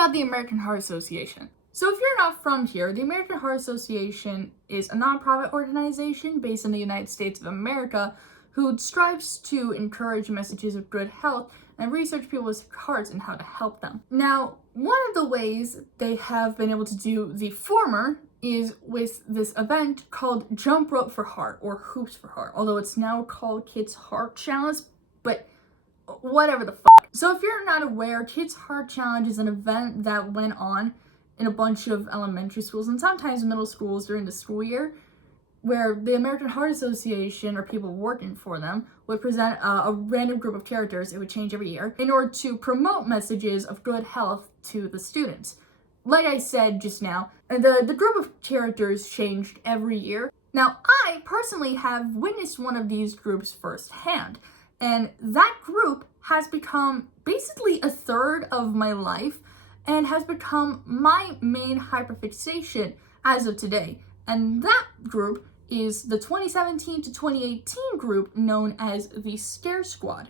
about the American Heart Association. So if you're not from here, the American Heart Association is a nonprofit organization based in the United States of America who strives to encourage messages of good health and research people's hearts and how to help them. Now, one of the ways they have been able to do the former is with this event called Jump Rope for Heart, or Hoops for Heart, although it's now called Kids Heart Challenge, but whatever the fuck. So if you're not aware, Kids Heart Challenge is an event that went on in a bunch of elementary schools and sometimes middle schools during the school year, where the American Heart Association, or people working for them, would present a random group of characters. It would change every year in order to promote messages of good health to the students. Like I said just now, the group of characters changed every year. Now, I personally have witnessed one of these groups firsthand, and that group has become basically a third of my life and has become my main hyperfixation as of today. And that group is the 2017 to 2018 group known as the Scare Squad.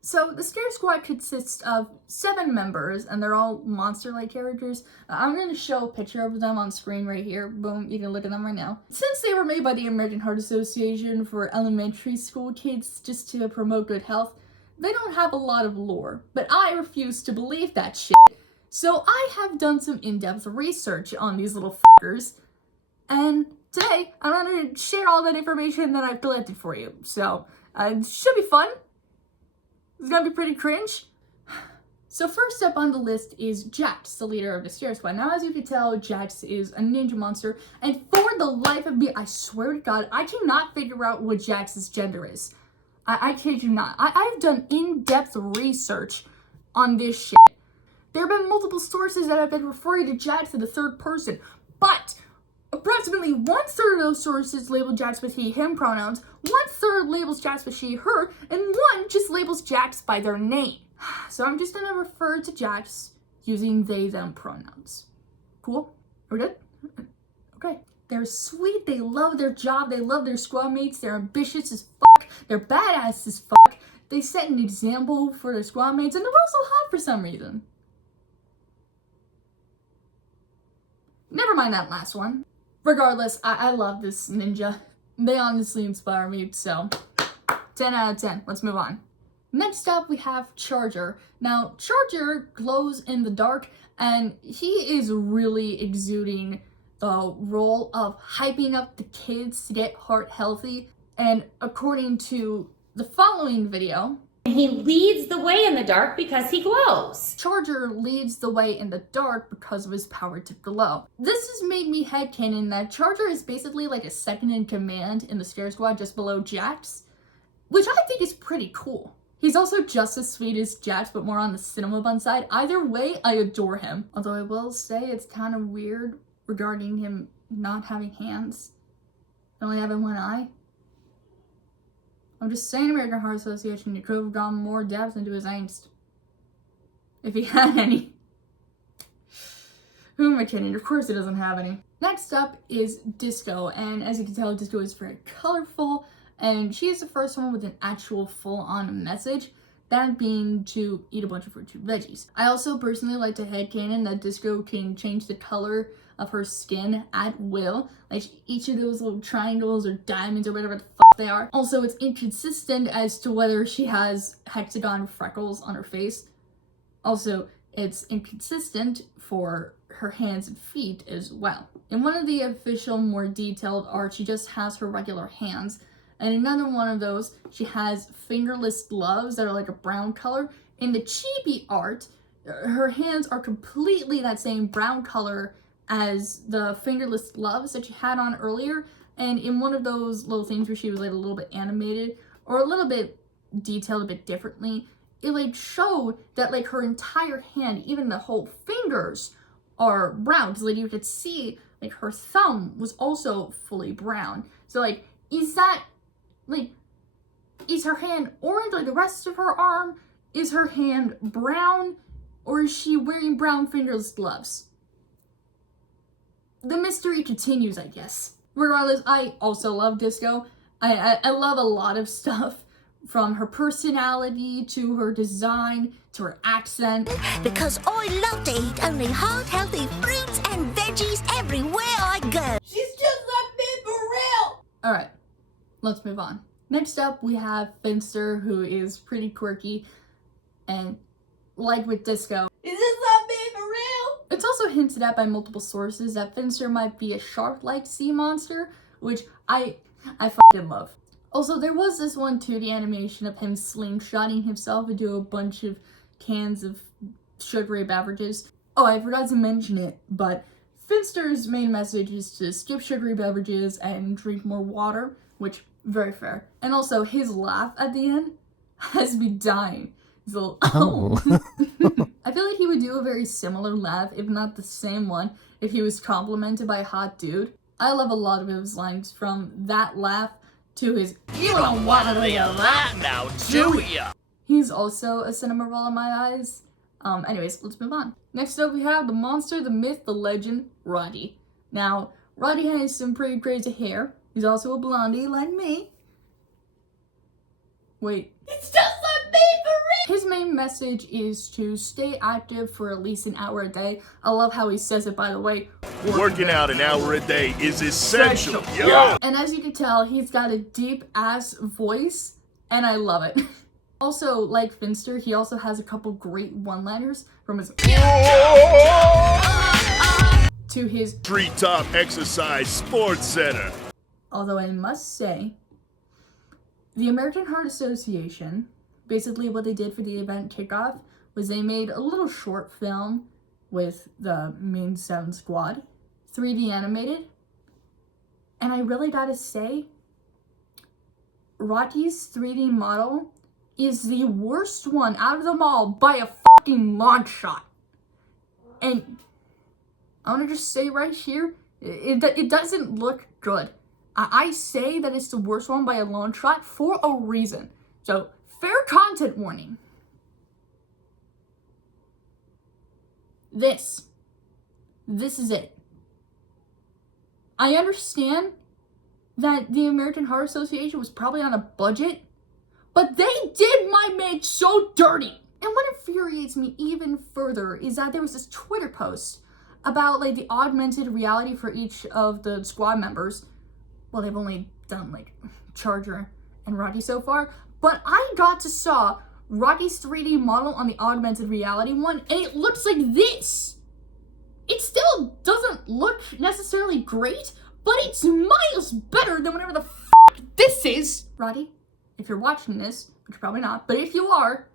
So the Scare Squad consists of 7 members, and they're all monster-like characters. I'm going to show a picture of them on screen right here. Boom, you can look at them right now. Since they were made by the American Heart Association for elementary school kids just to promote good health, they don't have a lot of lore, but I refuse to believe that shit. So I have done some in-depth research on these little fuckers, and today I'm going to share all that information that I've collected for you. So it should be fun. It's gonna be pretty cringe. So first up on the list is Jax, the leader of the Scare Squad. Now, as you can tell, Jax is a ninja monster, and for the life of me, I swear to God, I cannot figure out what Jax's gender is. I kid you not. I've done in-depth research on this shit. There have been multiple sources that have been referring to Jax in the third person, but approximately 1/3 of those sources label Jax with he, him pronouns, 1/3 labels Jax with she, her, and 1 just labels Jax by their name. So I'm just gonna refer to Jax using they, them pronouns. Cool? Are we good? Okay. They're sweet, they love their job, they love their squad mates, they're ambitious as fuck, they're badass as fuck, they set an example for their squad mates, and they're also hot for some reason. Never mind that last one. Regardless, I love this ninja. They honestly inspire me, so 10 out of 10. Let's move on. Next up, we have Charger. Now, Charger glows in the dark, and he is really exuding the role of hyping up the kids to get heart healthy. And according to the following video, he leads the way in the dark because he glows. Charger leads the way in the dark because of his power to glow. This has made me headcanon that Charger is basically like a second in command in the Scare Squad just below Jax, which I think is pretty cool. He's also just as sweet as Jax, but more on the cinema bun side. Either way, I adore him. Although I will say it's kind of weird regarding him not having hands, only having one eye. I'm just saying, American Heart Association, you could have gone more depth into his angst. If he had any. Who am I kidding? Of course he doesn't have any. Next up is Disco, and as you can tell, Disco is very colorful, and she is the first one with an actual full-on message, that being to eat a bunch of fruits and veggies. I also personally like to headcanon that Disco can change the color of her skin at will, like each of those little triangles or diamonds or whatever the fuck they are. Also, it's inconsistent as to whether she has hexagon freckles on her face. Also, it's inconsistent for her hands and feet as well. In one of the official, more detailed art, she just has her regular hands. And another one of those, she has fingerless gloves that are like a brown color. In the chibi art, her hands are completely that same brown color as the fingerless gloves that she had on earlier. And in one of those little things where she was like a little bit animated or a little bit detailed a bit differently, it like showed that like her entire hand, even the whole fingers, are brown. Because like you could see like her thumb was also fully brown. So like, is her hand orange like the rest of her arm? Is her hand brown? Or is she wearing brown fingerless gloves? The mystery continues, I guess. Regardless, I also love Disco. I love a lot of stuff From her personality, to her design, to her accent. Because I love to eat only hard, healthy fruits and veggies everywhere I go. She's just like me for real! Alright, let's move on. Next up, we have Finster, who is pretty quirky, and like with Disco. Is this not me for real? It's also hinted at by multiple sources that Finster might be a shark-like sea monster, which I fucking love. Also, there was this one 2D animation of him slingshotting himself into a bunch of cans of sugary beverages. Oh, I forgot to mention it, but Finster's main message is to skip sugary beverages and drink more water, which, very fair. And also, his laugh at the end has me dying. So, oh. I feel like he would do a very similar laugh, if not the same one, if he was complimented by a hot dude. I love a lot of his lines, from that laugh to his "You don't want to be alive now, do ya?" He's also a cinema roll in my eyes. Anyways, let's move on. Next up, we have the monster, the myth, the legend, Ranty. Now, Ranty has some pretty crazy hair. He's also a blondie like me. Wait. It's just like me for real! His main message is to stay active for at least an hour a day. I love how he says it, by the way. Working out an hour a day is essential. Yeah. And as you can tell, he's got a deep ass voice, and I love it. Also, like Finster, he also has a couple great one-liners, from his to his Treetop Exercise Sports Center. Although I must say, the American Heart Association, basically what they did for the event kickoff was they made a little short film with the main 7 squad, 3D animated, and I really gotta say, Ranty's 3D model is the worst one out of them all by a fucking long shot. And I want to just say right here, it doesn't look good. I say that it's the worst one by a long shot for a reason. So, fair content warning. This is it. I understand that the American Heart Association was probably on a budget, but they did my man so dirty. And what infuriates me even further is that there was this Twitter post about like the augmented reality for each of the squad members. Well, they've only done like Charger and Ranty so far, but I got to saw Ranty's 3D model on the augmented reality one, and it looks like this. It still doesn't look necessarily great, but it's miles better than whatever the fuck this is. Ranty, if you're watching this, which you're probably not, but if you are,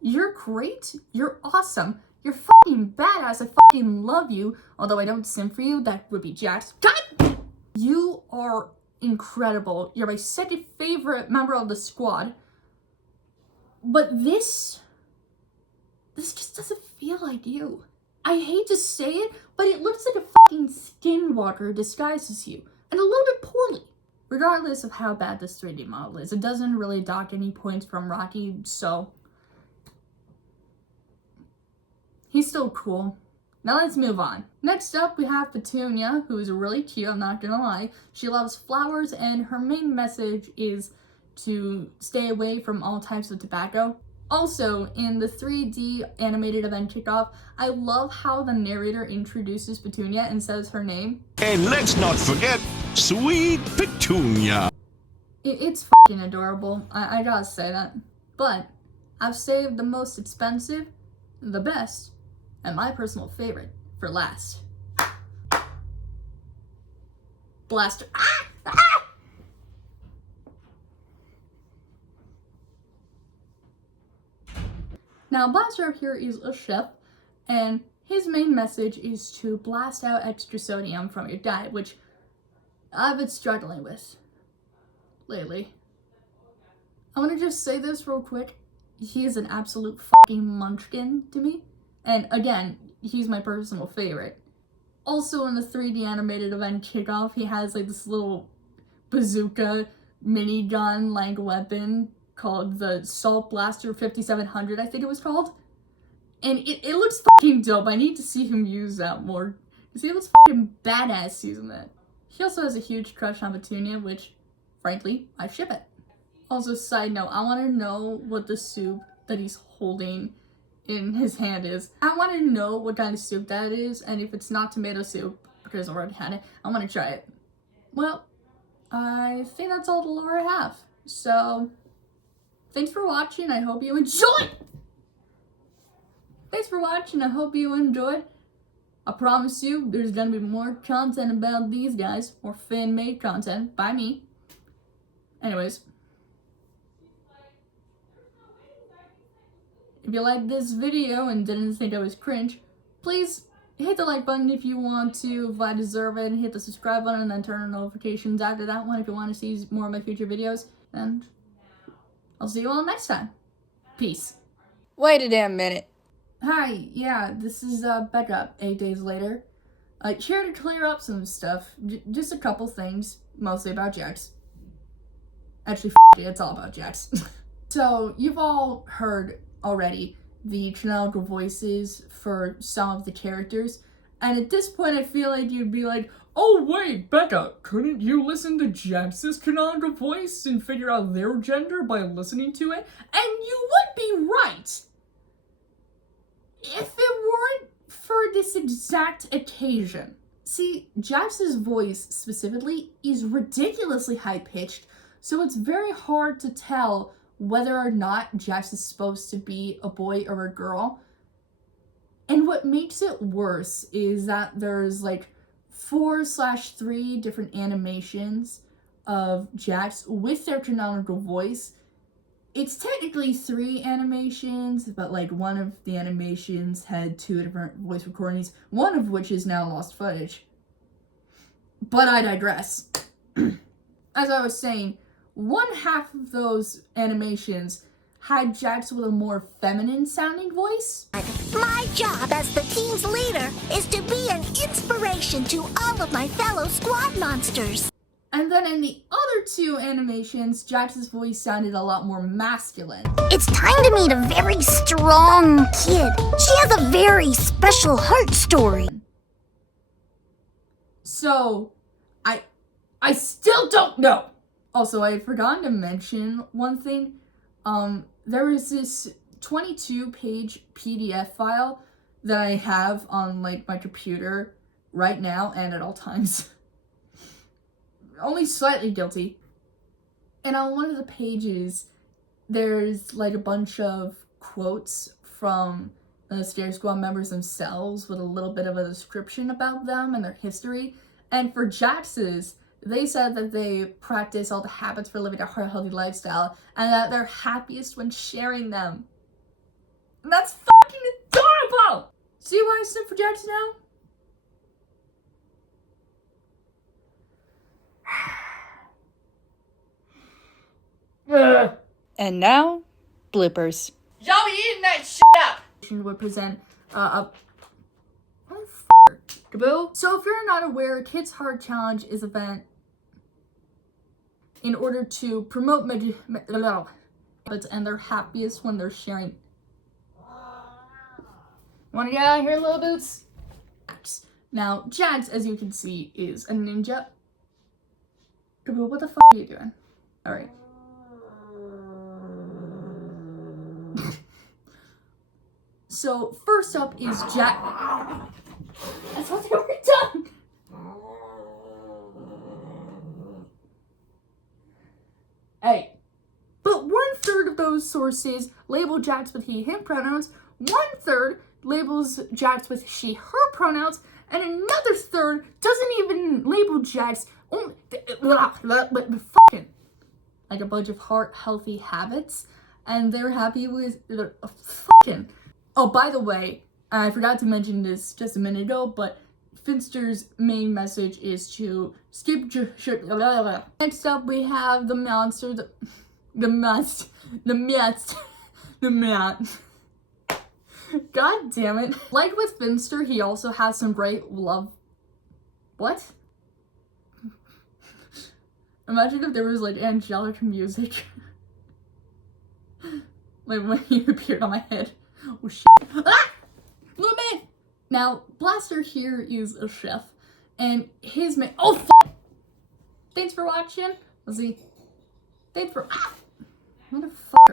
you're great, you're awesome, you're fucking badass, I fucking love you, although I don't sim for you, that would be Jax. God! You are incredible, you're my second favorite member of the squad, but this just doesn't feel like you. I hate to say it, but it looks like a fucking skinwalker disguises you, and a little bit poorly. Regardless of how bad this 3D model is, it doesn't really dock any points from Ranty, so he's still cool. Now let's move on. Next up, we have Petunia, who is really cute, I'm not gonna lie. She loves flowers, and her main message is to stay away from all types of tobacco. Also, in the 3D animated event kickoff, I love how the narrator introduces Petunia and says her name. And let's not forget sweet Petunia. It's fucking adorable, I gotta say that. But I've saved the most expensive, the best, and my personal favorite for last. Blaster. Ah! Ah! Now, Blaster up here is a chef, and his main message is to blast out extra sodium from your diet, which I've been struggling with lately. I want to just say this real quick. He is an absolute fucking munchkin to me. And again, he's my personal favorite. Also in the 3D animated event kickoff, he has like this little bazooka minigun like weapon called the Salt Blaster 5700, I think it was called. And it looks fucking dope. I need to see him use that more. Because he looks fucking badass using that. He also has a huge crush on Petunia, which, frankly, I ship it. Also, side note, I want to know what the soup that he's holding in his hand is. I want to know what kind of soup that is, and if it's not tomato soup, because I already had it, I want to try it. Well, I think that's all the lore I have. So, thanks for watching. I hope you enjoyed. Thanks for watching. I hope you enjoyed. I promise you, there's gonna be more content about these guys, more fan-made content by me. Anyways. If you liked this video and didn't think I was cringe, please hit the like button if you want to, if I deserve it, and hit the subscribe button and then turn on notifications after that one if you want to see more of my future videos. And I'll see you all next time. Peace. Wait a damn minute. Hi, yeah, this is Becca, 8 days later. Here to clear up some stuff, just a couple things, mostly about Jax. Actually, it, it's all about Jax. So, you've all heard already the canonical voices for some of the characters, and at this point I feel like you'd be like, oh wait, Becca, couldn't you listen to Jax's canonical voice and figure out their gender by listening to it? And you would be right! If it weren't for this exact occasion. See, Jax's voice specifically is ridiculously high-pitched, so it's very hard to tell whether or not Jax is supposed to be a boy or a girl. And what makes it worse is that there's like 4/3 different animations of Jax with their canonical voice. It's technically 3 animations, but like one of the animations had 2 different voice recordings, one of which is now lost footage. But I digress. As I was saying, 1/2 of those animations had Jax with a more feminine sounding voice. My job as the team's leader is to be an inspiration to all of my fellow squad monsters. And then in the other 2 animations, Jax's voice sounded a lot more masculine. It's time to meet a very strong kid. She has a very special heart story. So, I still don't know. Also, I had forgotten to mention one thing. There is this 22-page PDF file that I have on like my computer right now and at all times. Only slightly guilty. And on one of the pages, there's like a bunch of quotes from the Scare Squad members themselves with a little bit of a description about them and their history. And for Jax's, they said that they practice all the habits for living a healthy lifestyle and that they're happiest when sharing them. And that's fucking adorable! See why I stood for Jax now? And now, bloopers. Y'all be eating that shit up! Would present Kaboo. So if you're not aware, Kids Heart Challenge is an event in order to promote and they're happiest when they're sharing. Wanna get out of here, little boots? Now, Jax, as you can see, is a ninja. Kaboo, what the fuck are you doing? Alright. So, first up is Jax. I thought they were done! Hey. But 1/3 of those sources label Jax with he, him pronouns, 1/3 labels Jax with she, her pronouns, and another 1/3 doesn't even label Jax, only, fucking, like a bunch of healthy habits, and they're happy with, fucking. Oh, by the way, I forgot to mention this just a minute ago, but Finster's main message is to skip shit. Next up, we have the monster, God damn it. Like with Finster, he also has some great love. What? Imagine if there was like angelic music. Like when he appeared on my head. Oh shit. Ah! Little man! Now, Blaster here is a chef, and his oh fuck! Thanks for watching. Let's see. Thanks for Motherfucker.